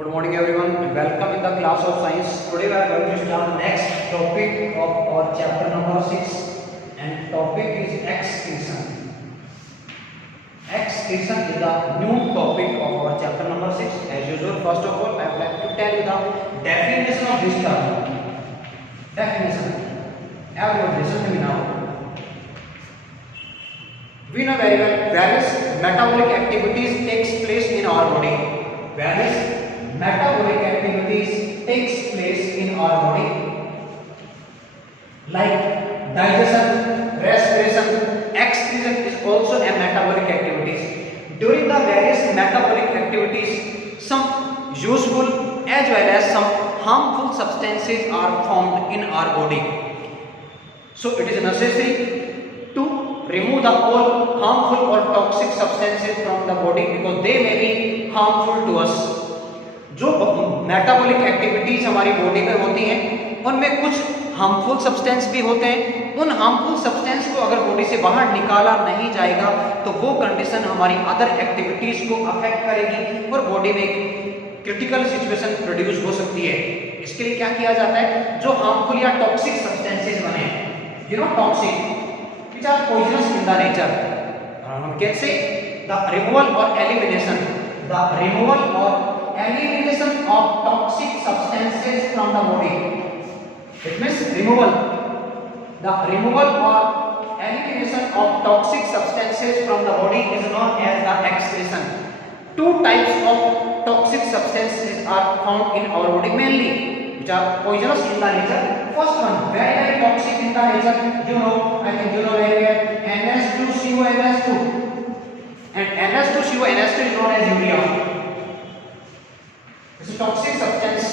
Good morning everyone and welcome in the class of science. Today we are going to start the next topic of our chapter number 6 and topic is excretion. Excretion is the new topic of our chapter number 6. As usual, first of all I would like to tell you the definition of this term. Definition. Everyone listen to me now. We know very well various metabolic activities takes place in our body. Various metabolic activities takes place in our body like digestion, respiration, excretion is also a metabolic activities. During the various metabolic activities, some useful as well as some harmful substances are formed in our body. So it is necessary to remove the all harmful or toxic substances from the body because they may be harmful to us. जो metabolic activities हमारी body में होती हैं उनमें कुछ harmful substance भी होते हैं। उन हार्मफुल सब्सटेंस को अगर बॉडी से बाहर निकाला नहीं जाएगा तो वो कंडीशन हमारी अदर एक्टिविटीज को अफेक्ट करेगी और बॉडी में क्रिटिकल सिचुएशन प्रोड्यूस हो सकती है। इसके लिए क्या किया जाता है, जो हार्मफुल या टॉक्सिक सब्सटेंसेस बने toxic which are poisonous in the nature, हम कैसे द रिमूवल और elimination of toxic substances from the body. It means removal or elimination of toxic substances from the body is known as the excretion. Two types of toxic substances are found in our body mainly, which are poisonous in the nature. First one, very toxic in the nature. I think you know very well. NH2CONH2, and NH2CONH2 is known as urea. It's a toxic substance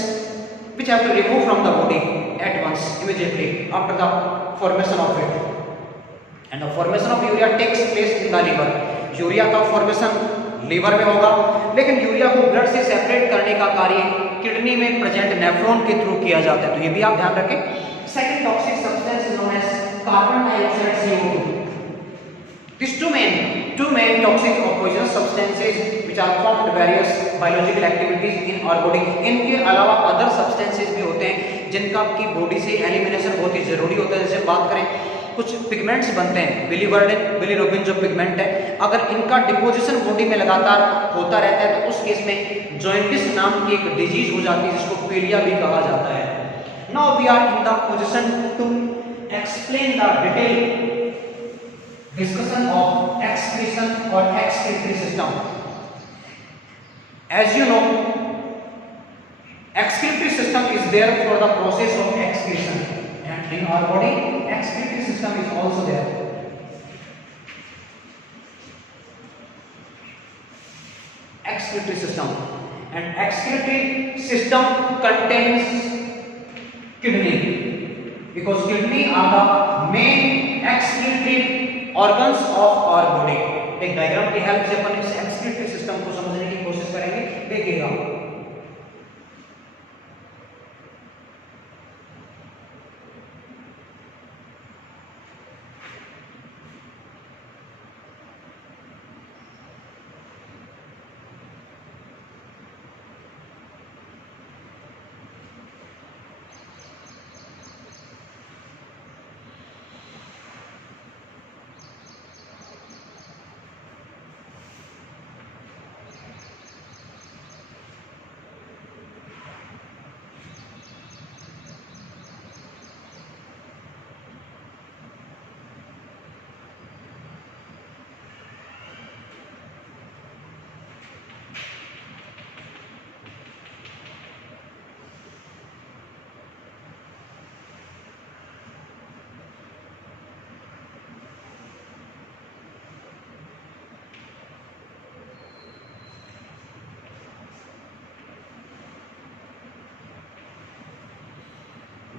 which have to remove from the body at once, immediately after the formation of it. And the formation of urea takes place in the liver. Urea का formation liver में होगा, लेकिन urea को blood से separate करने का कार्य kidney में प्रेजेंट नेफ्रॉन के थ्रू किया जाता है, तो ये भी आप ध्यान रखें। Second toxic substance is known as carbon dioxide CO2. These two main toxic or poisonous substances which are formed various biological activities in our body. इनके अलावा अदर substances भी होते हैं जिनका आपकी बॉडी से एलिमिनेशन बहुत ही जरूरी होता है। जैसे बात करें कुछ पिगमेंट्स बनते हैं, बिलीरुबिन जो पिगमेंट है, अगर इनका डिपोजिशन बॉडी में लगातार होता रहता है तो उस केस में जॉइंटिस नाम की एक डिजीज हो जाती है जिसको पीलिया भी कहा जाता है। Now we are in the position to explain the detail discussion of excretion or excretory system. As you know, excretory system is there for the process of excretion, and in our body excretory system is also there. Excretory system, and excretory system contains kidney because kidney are the main excretory organs of our body. एक diagram की help से अपन इस excretory system को समझने की कोशिश करेंगे, देखिएगा।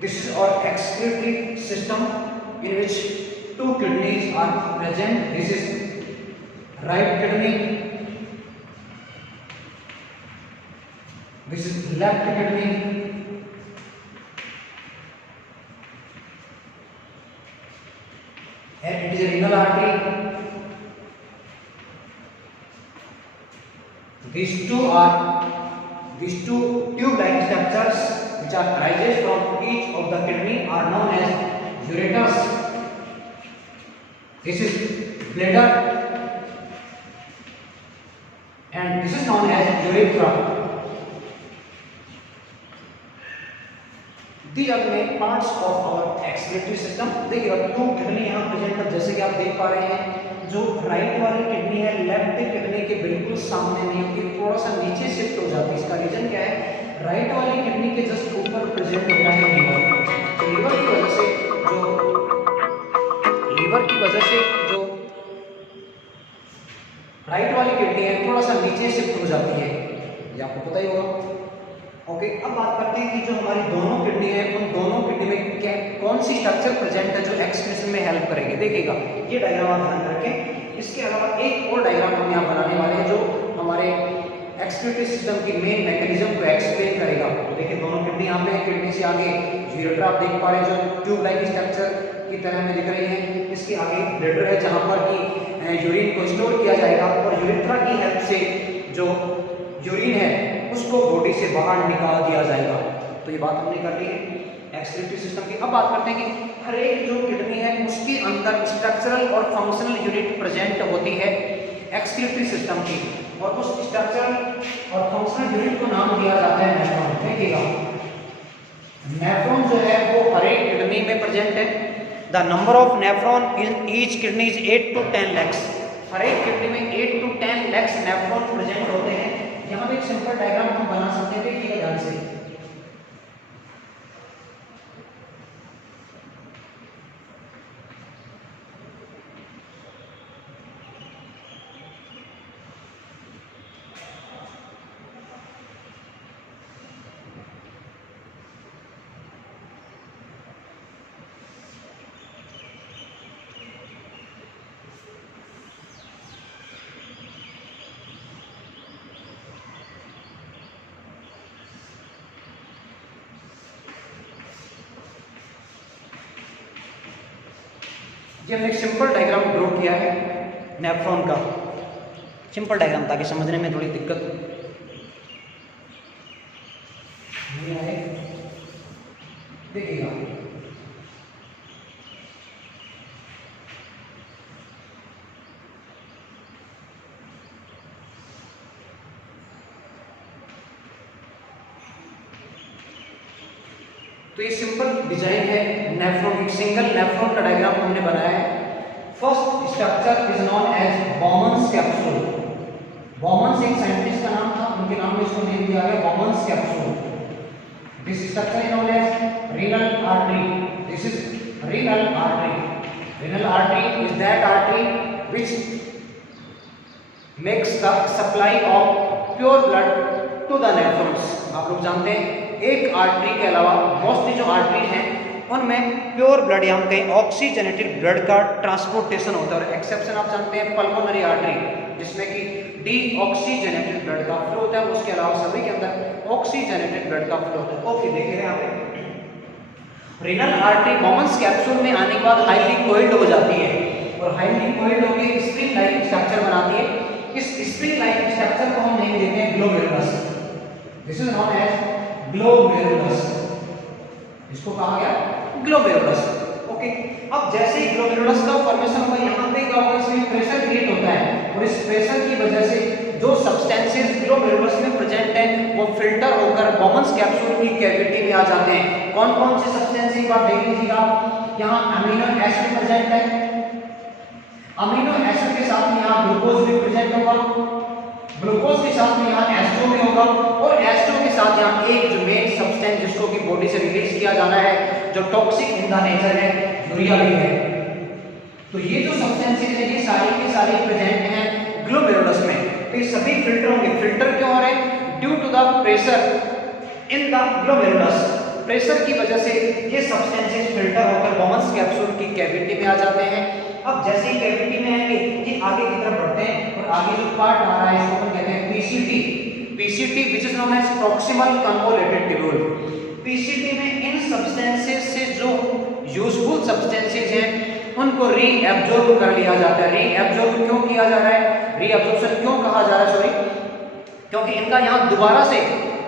This is our excretory system in which two kidneys are present. This is right kidney, this is left kidney, and it is a renal artery. These two are These two tube-like structures which are arises from each of the kidney are known as ureters. This is bladder and this is known as urethra. These are the main parts of our excretory system. देखिए to kidney यहाँ present है, जैसे कि आप देख पा रहे हैं। जो राइट वाली किडनी है लेफ्ट किडनी के बिल्कुल सामने नहीं होती, थोड़ा सा नीचे शिफ्ट हो जाती है। इसका रीजन क्या है? राइट वाली किडनी के जस्ट ऊपर प्रेजेंट होता है लीवर। तो लीवर की वजह से जो राइट वाली किडनी है थोड़ा सा नीचे शिफ्ट हो जाती है, ये आपको पता ही होगा। ओके, अब बात करते हैं कि जो हमारी दोनों किडनी है उन दोनों किडनी में कौन सी स्ट्रक्चर प्रेजेंट है जो एक्सक्रीशन में हेल्प करेगी। देखिएगा ये डायग्राम आप ध्यान रखें। इसके अलावा एक और डायग्राम हम यहाँ बनाने वाले हैं जो हमारे एक्सक्रीटरी सिस्टम की मेन मैकेनिज्म को एक्सप्लेन करेगा। देखिए दोनों किडनी यहाँ पे, किडनी से आगे यूरेटर आप देख पा रहे हैं जो ट्यूब लाइक स्ट्रक्चर की तरह में दिख रही है। इसके आगे ब्लैडर है जहाँ पर कि यूरिन को स्टोर किया जाएगा और यूरेथ्रा की हेल्प से जो यूरिन है उसको बॉडी से बाहर निकाल दिया जाएगा। तो ये बात हमने कर ली है एक्सक्रीटरी सिस्टम की। अब बात करते हैं कि हर एक जो किडनी है उसके अंदर स्ट्रक्चरल और फंक्शनल यूनिट प्रेजेंट होती है एक्सक्रीटरी सिस्टम की, और उस स्ट्रक्चरल और फंक्शनल यूनिट को नाम दिया जाता है नेफ्रॉन। देखिएगा नेफ्रॉन जो है वो हर एक किडनी में प्रेजेंट है। The number of nephron in each kidney is 8 to 10 lakhs। हर एक किडनी में 8 to 10 lakhs नेफ्रॉन प्रेजेंट होते हैं। यहाँ पे एक सिंपल डायग्राम हम बना सकते हैं, देखिएगा ध्यान से। ये हमने एक सिंपल डायग्राम ड्रॉ किया है नेफ्रॉन का, सिंपल डायग्राम ताकि समझने में थोड़ी दिक्कत नहीं आए। देखिएगा तो ये सिंपल डिजाइन है नेफ्रॉन, एक सिंगल नेफ्रॉन का डायग्राम हमने बनाया है। First structure is known as Bowman's capsule. Bowman's एक साइंटिस्ट का नाम था, उनके नाम में इसको नेम दिया गया Bowman's capsule. This structure is known as renal artery. This is renal artery. Renal artery is that artery which makes the supply of pure blood to the nephrons. आप लोग जानते हैं एक आर्टरी के अलावा मोस्टली जो आर्टरी हैं उनमें प्योर ब्लड या हम कहें ऑक्सीजनेटेड ब्लड का ट्रांसपोर्टेशन होता है। और एक्सेप्शन आप जानते हैं पल्मोनरी आर्टरी जिसमें कि डीऑक्सीजनेटेड ब्लड का फ्लो होता है, उसके अलावा सभी के अंदर ऑक्सीजनेटेड ब्लड का फ्लो होता है। ओके, देखिए यहाँ पे रीनल आर्टरी बॉमन्स कैप्सूल में आने के बाद हाईली कोइल्ड हो जाती है और हाईली कोइल्ड होकर स्प्रिंग लाइक स्ट्रक्चर बनाती है। इस स्प्रिंग लाइक स्ट्रक्चर को हम नेम देते हैं glomerulus. This is known as glomerulus. इसको कहा गया ग्लोमेरुलस। ओके, अब जैसे ही ग्लोमेरुलस का फॉर्मेशन होगा यहाँ पे क्या होगा, इसमें प्रेशर क्रिएट होता है और इस प्रेशर की वजह से जो सब्सटेंसेस ग्लोमेरुलस में प्रेजेंट हैं वो फिल्टर होकर बॉमन्स कैप्सूल की कैविटी में आ जाते हैं। कौन कौन से सब्सटेंसेस आप देख लीजिएगा, यहाँ अमीनो एसिड प्रेजेंट है। अमीनो एसिड के साथ में यहाँ ग्लूकोज भी प्रेजेंट होगा, ग्लूकोज के साथ में यहाँ एस्टो भी होगा और एस्टो के साथ यहाँ एक जो मेन सब्सटेंस जिसको कि बॉडी से रिलीज किया जाना है जो टॉक्सिक इन द नेचर है, यूरिया भी है। तो ये जो सब्सटेंसेस है ये सारी की सारी प्रेजेंट हैं ग्लोमेरुलस में। तो ये सभी फिल्टर होंगे। फिल्टर क्यों हो रहे हैं? Due to the pressure in the glomerulus. Pressure की वजह से ये सब्सटेंसेस फिल्टर होकर बॉमन्स कैप्सूल की कैविटी में आ जाते हैं। अब जैसे ही कैविटी में आएंगे ये आगे की तरफ बढ़ते हैं और आगे जो पार्ट आ रहा है इसको हम कहते हैं PCT. PCT which is known as proximal convoluted tubule. PCT में इन सब्सटेंसेस से जो यूजफुल सब्सटेंसेस हैं उनको रीएब्जॉर्ब कर लिया जाता है। रीएब्जॉर्ब क्यों किया जा रहा है, रीएब्जॉर्प्शन क्यों कहा जा रहा है, सॉरी, क्योंकि इनका यहाँ दोबारा से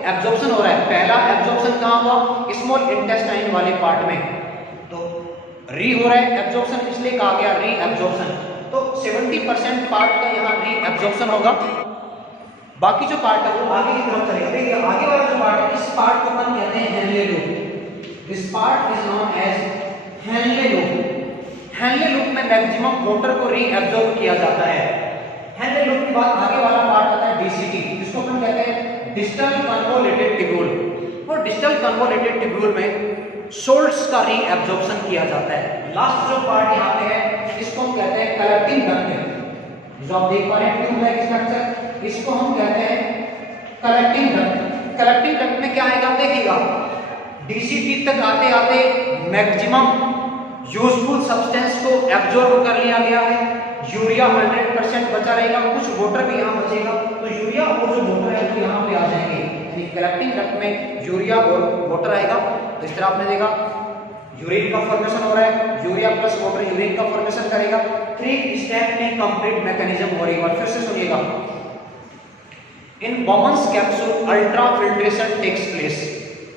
एब्जॉर्प्शन हो रहा है। पहला एब्जॉर्प्शन कहाँ हुआ? स्मॉल इंटेस्टाइन वाले पार्ट में। तो री हो रहा है एब्जॉर्प्शन, इसलिए कहा गया री एब्जॉर्प्शन। तो 70% पार्ट का यहाँ री एब्जॉर्प्शन होगा, बाकी जो पार्ट है वो आगे की तरफ चलेगा। देखिए आगे वाला जो पार्ट है, इस पार्ट को हम कहते हैं Henle loop. This part is known as Henle loop. Henle loop में मैक्सिमम वाटर को री एब्जॉर्ब किया जाता है। हेनले लूप के बाद आगे वाला पार्ट आता है डीसीटी, जिसको हम कहते हैं डिस्टल कन्वोलेटेड ट्यूब्यूल। और डिस्टल कन्वोलेटेड ट्यूब्यूल में सोल्ट्स का री एब्जॉर्प्शन किया जाता है। लास्ट जो पार्ट यहाँ पे है, इसको हम कहते हैं कलेक्टिंग डक्ट। जो आप देख पा रहे हैं ट्यूब लाइक स्ट्रक्चर, इसको हम कहते हैं कलेक्टिंग डक्ट। कलेक्टिंग डक्ट में क्या आएगा देखिएगा, डीसीटी तक आते आते मैक्सिमम यूजफुल सब्सटेंस को एब्जॉर्ब कर लिया गया है। यूरिया 100% बचा रहेगा, कुछ वाटर भी यहाँ बचेगा, तो यूरिया और जो वाटर है वो यहाँ पे आ जाएंगे। यानी कलेक्टिंग डक्ट में यूरिया और वाटर आएगा। तो इस तरह आपने देखा यूरिन का फॉर्मेशन हो रहा है, यूरिया प्लस वाटर यूरिन का फॉर्मेशन करेगा। 3 स्टेप में कंप्लीट मैकेनिज्म हो रही है। फिर से सुनिएगा, इन Bowman's capsule ultrafiltration takes place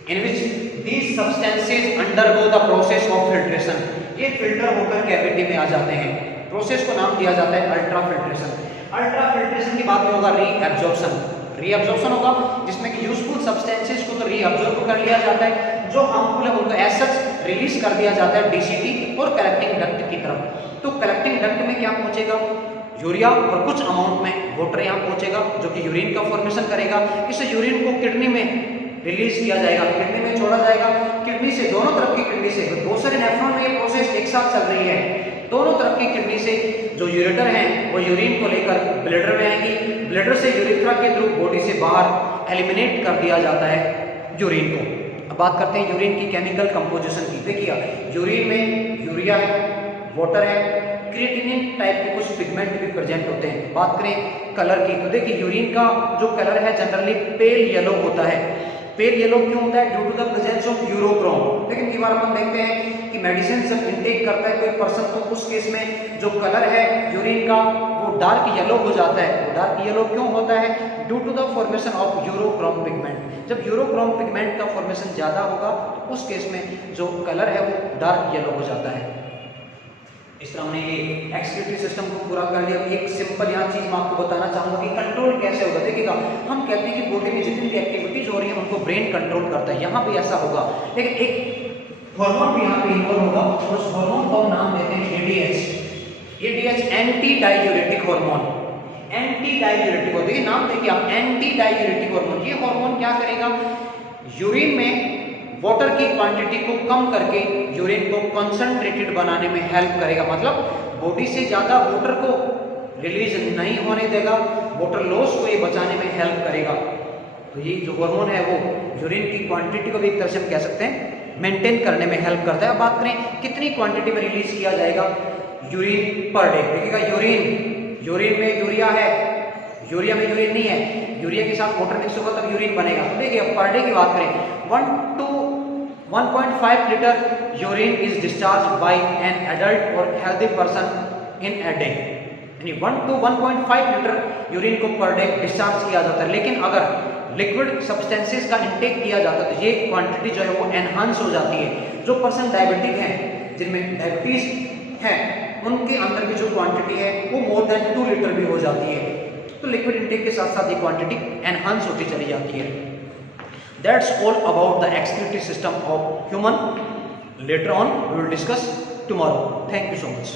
in which these substances undergo the process of filtration। ये फिल्टर होकर कैविटी में आ जाते हैं। प्रोसेस को नाम दिया जाता है अल्ट्राफिल्ट्रेशन। अल्ट्राफिल्ट्रेशन के बाद में होगा रीएब्जॉर्प्शन। रीएब्जॉर्प्शन होगा जिसमें कि यूजफुल सब्सटेंसेस को तो रीअब्जॉर्ब कर लिया जाता है, जो हार्मफुल है उनको एज सच रिलीज कर दिया जाता है डीसीटी और कलेक्टिंग डक्ट की तरफ। तो कलेक्टिंग डक्ट में क्या पहुंचेगा? यूरिया और कुछ अमाउंट में वाटर यहाँ पहुंचेगा, जो कि यूरिन का फॉर्मेशन करेगा। इस यूरिन को किडनी में रिलीज किया जाएगा, किडनी में छोड़ा जाएगा। किडनी से दोनों तरफ की किडनी से, दूसरे नेफ्रॉन में ये प्रोसेस एक साथ चल रही है। दोनों तरफ की किडनी से जो यूरेटर हैं वो यूरिन को लेकर ब्लैडर में आएंगी। ब्लैडर से यूरेथ्रा के थ्रू बॉडी से बाहर एलिमिनेट कर दिया जाता है यूरिन को। अब बात करते हैं यूरिन की केमिकल कंपोजिशन की। देखिए यूरिन में यूरिया है, वाटर है, क्रिएटिनिन टाइप के कुछ पिगमेंट भी प्रेजेंट होते हैं। बात करें कलर की, तो देखिए यूरिन का जो कलर है जनरली पेल येलो होता है। पेल येलो क्यों होता है? Due to the presence of urochrome. लेकिन कई बार हम देखते हैं कि मेडिसिन जब इंटेक करता है कोई पर्सन, तो उस केस में जो कलर है यूरिन का वो डार्क येलो हो जाता है। डार्क येलो क्यों होता है? Due to the formation of urochrome pigment. जब यूरोक्रोम पिगमेंट का फॉर्मेशन ज्यादा होगा तो उस केस में जो कलर है वो डार्क येलो हो जाता है। इस तरह हमने ये एक्सक्रीटरी सिस्टम को पूरा कर लिया। एक सिंपल यहाँ चीज मैं आपको बताना चाहूंगा कि कंट्रोल कैसे होगा। देखिएगा हम कहते हैं कि बॉडी में जितनी भी एक्टिविटीज हो रही है उनको ब्रेन कंट्रोल करता है, यहाँ भी ऐसा होगा। लेकिन एक हार्मोन भी यहाँ पे इन्वॉल्व होगा और उस हार्मोन को हम नाम देते हैं ADH. ADH anti diuretic hormone. Anti diuretic, देखिए नाम देखिए आप, एंटी डाययूरेटिक हार्मोन। ये हार्मोन क्या करेगा? यूरिन में वाटर की क्वांटिटी को कम करके यूरिन को कंसंट्रेटेड बनाने में हेल्प करेगा। मतलब बॉडी से ज्यादा वाटर को रिलीज नहीं होने देगा, वाटर लॉस को ये बचाने में हेल्प करेगा। तो ये जो हार्मोन है वो यूरिन की क्वांटिटी को भी एक तरह से हम कह सकते हैं मेंटेन करने में हेल्प करता है। अब बात करें कितनी क्वांटिटी में रिलीज किया जाएगा यूरिन पर डे। देखिएगा यूरिन में यूरिया है, यूरिया में यूरिन नहीं है, यूरिया के साथ वाटर मिक्स होगा तब यूरिन बनेगा। तो देखिए पर डे की बात करें 1 to 1.5 litre urine is discharge by an adult और healthy person in a day. यानी 1 to 1.5 लीटर यूरिन को पर डे डिस्चार्ज किया जाता है। लेकिन अगर लिक्विड सब्सटेंसेस का इंटेक किया जाता है तो ये क्वांटिटी जो है वो एनहांस हो जाती है। जो पर्सन डायबिटिक हैं, जिनमें डायबिटीज है, उनके अंदर की जो क्वांटिटी है वो मोर देन 2 लीटर भी हो जाती है। तो लिक्विड इंटेक के साथ साथ ये क्वांटिटी एनहांस होती चली जाती है। That's all about the excretory system of human. Later on we will discuss tomorrow. Thank you so much.